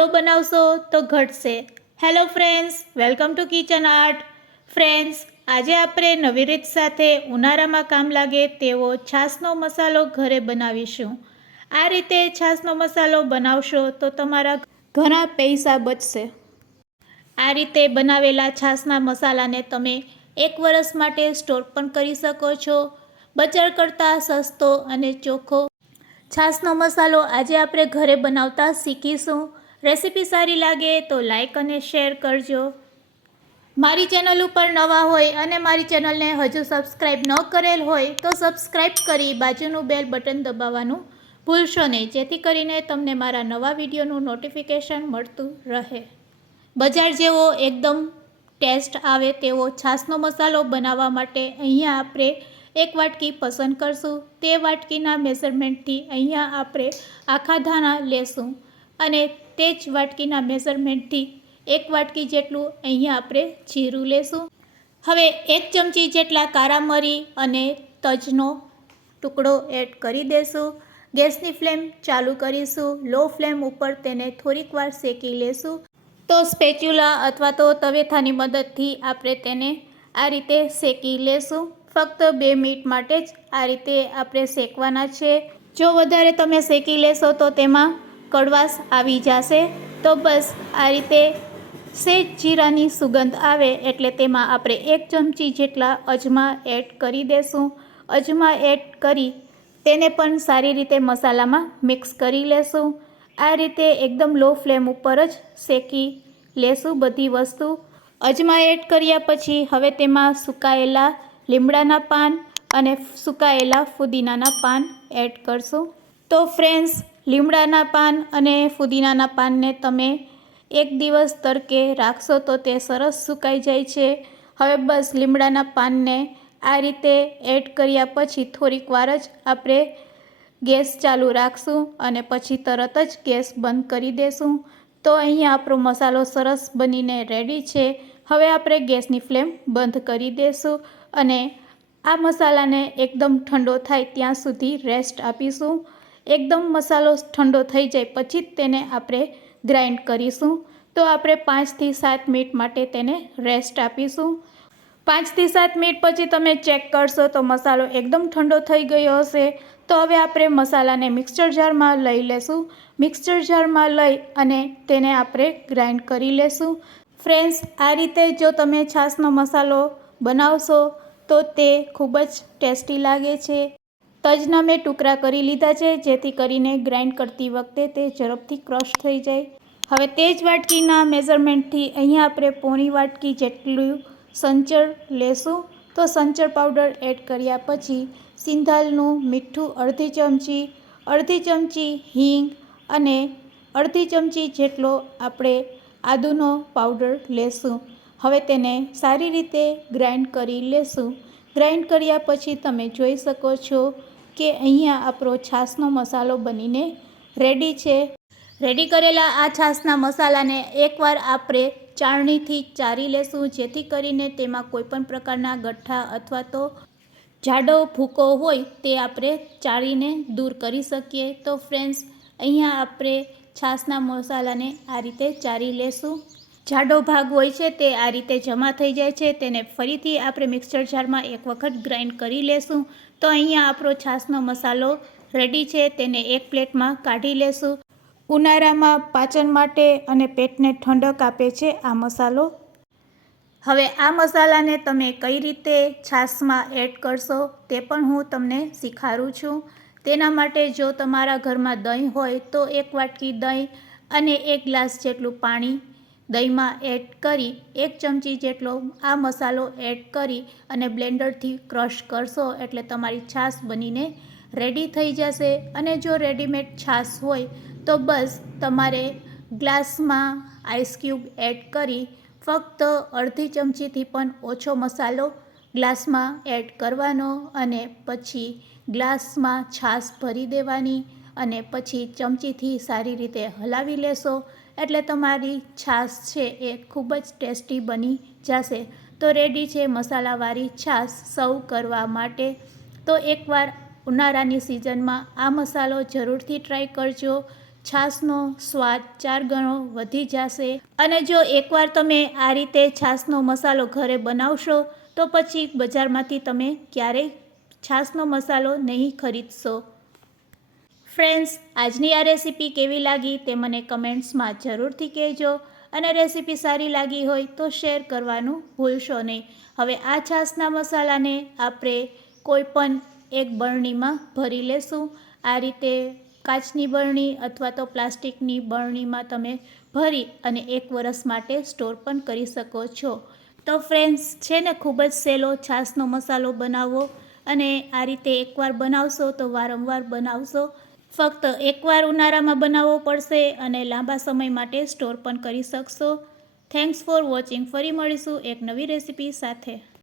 થોડો બનાવશો તો ઘટશે। Hello friends, welcome to kitchen art. Friends, આજે આપણે નવી રીત સાથે ઉનાળામાં કામ લાગે તેવો છાશનો મસાલો ઘરે બનાવીશું। આ રીતે છાશનો મસાલો બનાવશો તો તમારા ઘણા પૈસા બચશે। આ રીતે બનાવેલા છાશના મસાલાને તમે 1 વર્ષ માટે સ્ટોર પણ કરી શકો છો। બજાર કરતાં સસ્તો અને ચોખ્ખો છાશનો મસાલો આજે આપણે ઘરે બનાવતા શીખીશું। રેસીપી સારી લાગે તો લાઈક અને શેર કરજો। મારી ચેનલ ઉપર નવા હોય અને મારી ચેનલને હજુ સબસ્ક્રાઈબ ન કરેલ હોય તો સબસ્ક્રાઈબ કરી બાજુનું બેલ બટન દબાવવાનું ભૂલશો નહીં, જેથી કરીને તમને મારા નવા વિડીયોનું નોટિફિકેશન મળતું રહે। બજાર જેવો એકદમ ટેસ્ટ આવે તેવો છાશનો મસાલો બનાવવા માટે અહીંયા આપણે 1 વાટકી પસંદ કરશું। તે વાટકીના મેઝરમેન્ટથી અહીંયા આપણે આખા ધાણા લેશું અને તે જ વાટકીના મેઝરમેન્ટથી 1 વાટકી જેટલું અહીંયા આપણે જીરું લેશું। હવે 1 ચમચી જેટલા કાળા મરી અને તજનો ટુકડો એડ કરી દેશું। ગેસની ફ્લેમ ચાલુ કરીશું। લો ફ્લેમ ઉપર તેને થોડીક વાર શેકી લેશું। તો સ્પેચ્યુલા અથવા તો તવેથાની મદદથી આપણે તેને આ રીતે શેકી લેશું। ફક્ત 2 મિનિટ માટે જ આ રીતે આપણે શેકવાના છે। જો વધારે તમે શેકી લેશો તો તેમાં કડવાશ આવી જશે। તો બસ આ રીતે સેજ જીરાની સુગંધ આવે એટલે તેમાં આપણે 1 ચમચી જેટલા અજમા એડ કરી દેશું। અજમા એડ કરી તેને પણ સારી રીતે મસાલામાં મિક્સ કરી લેશું। આ રીતે એકદમ લો ફ્લેમ ઉપર જ શેકી લેશું બધી વસ્તુ। અજમા એડ કર્યા પછી હવે તેમાં સુકાયેલા લીમડાના પાન અને સુકાયેલા ફુદીનાના પાન એડ કરશું। તો ફ્રેન્ડ્સ, લીમડાના પાન અને ફુદીનાના પાનને તમે 1 દિવસ તડકે રાખશો તો તે સરસ સુકાઈ જાય છે। હવે બસ લીમડાના પાનને આ રીતે એડ કર્યા પછી થોડીક વાર જ આપણે ગેસ ચાલુ રાખશું અને પછી તરત જ ગેસ બંધ કરી દેશું। તો અહીંયા આપણો મસાલો સરસ બનીને રેડી છે। હવે આપણે ગેસની ફ્લેમ બંધ કરી દેશું અને આ મસાલાને એકદમ ઠંડો થાય ત્યાં સુધી રેસ્ટ આપીશું। એકદમ મસાલો ઠંડો થઈ જાય પછી જ તેને આપણે ગ્રાઇન્ડ કરીશું। તો આપણે 5 થી 7 મિનિટ માટે તેને રેસ્ટ આપીશું। 5 થી 7 મિનિટ પછી તમે ચેક કરશો તો મસાલો એકદમ ઠંડો થઈ ગયો હશે। તો હવે આપણે મસાલાને મિક્સર જારમાં લઈ લેશું। મિક્સર જારમાં લઈ અને તેને આપણે ગ્રાઇન્ડ કરી લેશું। ફ્રેન્ડ્સ, આ રીતે જો તમે છાશનો મસાલો બનાવશો તો તે ખૂબ જ ટેસ્ટી લાગે છે। તજના મેં ટુકડા કરી લીધા છે જેથી કરીને ગ્રાઇન્ડ કરતી વખતે તે ઝડપથી ક્રશ થઈ જાય। હવે તે જ વાટકીના મેઝરમેન્ટથી અહીંયા આપણે પોણી વાટકી જેટલું સંચળ લેશું। તો સંચળ પાવડર એડ કર્યા પછી સિંધાલનું મીઠું અડધી ચમચી હિંગ અને અડધી ચમચી જેટલો આપણે આદુનો પાવડર લેશું। હવે તેને સારી રીતે ગ્રાઇન્ડ કરી લેશું। ગ્રાઇન્ડ કર્યા પછી તમે જોઈ શકો છો કે અહીંયા આપણો છાશનો મસાલો બનીને રેડી છે। રેડી કરેલા આ છાશના મસાલાને એકવાર આપણે ચાળણીથી ચારી લેશું જેથી કરીને તેમાં કોઈપણ પ્રકારના ગઠ્ઠા અથવા તો જાડો ભૂકો હોય તે આપણે ચાળીને દૂર કરી શકીએ। તો ફ્રેન્ડ્સ, અહીંયા આપણે છાશના મસાલાને આ રીતે ચારી લેશું। જાડો ભાગ હોય છે તે આ રીતે જમા થઈ જાય છે, તેને ફરીથી આપણે મિક્સર જારમાં 1 વખત ગ્રાઇન્ડ કરી લેશું। તો અહીંયા આપણો છાશનો મસાલો રેડી છે, તેને એક પ્લેટમાં કાઢી લેશું। ઉનાળામાં પાચન માટે અને પેટને ઠંડક આપે છે આ મસાલો। હવે આ મસાલાને તમે કઈ રીતે છાશમાં એડ કરશો તે પણ હું તમને શીખવાડું છું। તેના માટે જો તમારા ઘરમાં દહીં હોય તો 1 વાટકી દહીં અને 1 ગ્લાસ જેટલું પાણી દહીંમાં એડ કરી 1 ચમચી જેટલો આ મસાલો એડ કરી અને બ્લેન્ડરથી ક્રશ કરશો એટલે તમારી છાશ બનીને રેડી થઈ જશે। અને જો રેડીમેડ છાશ હોય તો બસ તમારે ગ્લાસમાં આઈસ ક્યુબ એડ કરી ફક્ત અડધી ચમચીથી પણ ઓછો મસાલો ગ્લાસમાં એડ કરવાનો અને પછી ગ્લાસમાં છાશ ભરી દેવાની અને પછી ચમચીથી સારી રીતે હલાવી લેશો એટલે તમારી છાશ છે એ ખૂબ જ ટેસ્ટી બની જશે। તો રેડી છે મસાલાવાળી છાશ સર્વ કરવા માટે। તો એકવાર ઉનાળાની સિઝનમાં આ મસાલો જરૂરથી ટ્રાય કરજો છાશનો સ્વાદ 4 ગણો વધી જશે. અને જો એકવાર તમે આ રીતે છાશનો મસાલો ઘરે બનાવશો તો પછી બજારમાંથી તમે ક્યારેય છાશનો મસાલો નહીં ખરીદશો. ફ્રેન્ડ્સ, આજની આ રેસીપી કેવી લાગી તે મને કમેન્ટ્સમાં જરૂરથી કહેજો. અને રેસીપી સારી લાગી હોય તો શેર કરવાનું ભૂલશો નહીં. હવે આ છાશના મસાલાને આપણે કોઈ પણ એક બરણીમાં ભરી લેશું. આ રીતે કાચની બરણી અથવા તો પ્લાસ્ટિકની બરણીમાં તમે ભરી અને 1 વર્ષ માટે સ્ટોર પણ કરી શકો છો. તો ફ્રેન્ડ્સ છે ને, ખૂબ જ સહેલો છાશનો મસાલો બનાવવો, અને આ રીતે એકવાર બનાવશો તો વારંવાર બનાવશો. ફક્ત એકવાર ઉનાળામાં બનાવવો પડશે અને લાંબા સમય માટે સ્ટોર પણ કરી શકશો. Thanks for watching. ફરી મળીશું એક નવી રેસીપી સાથે.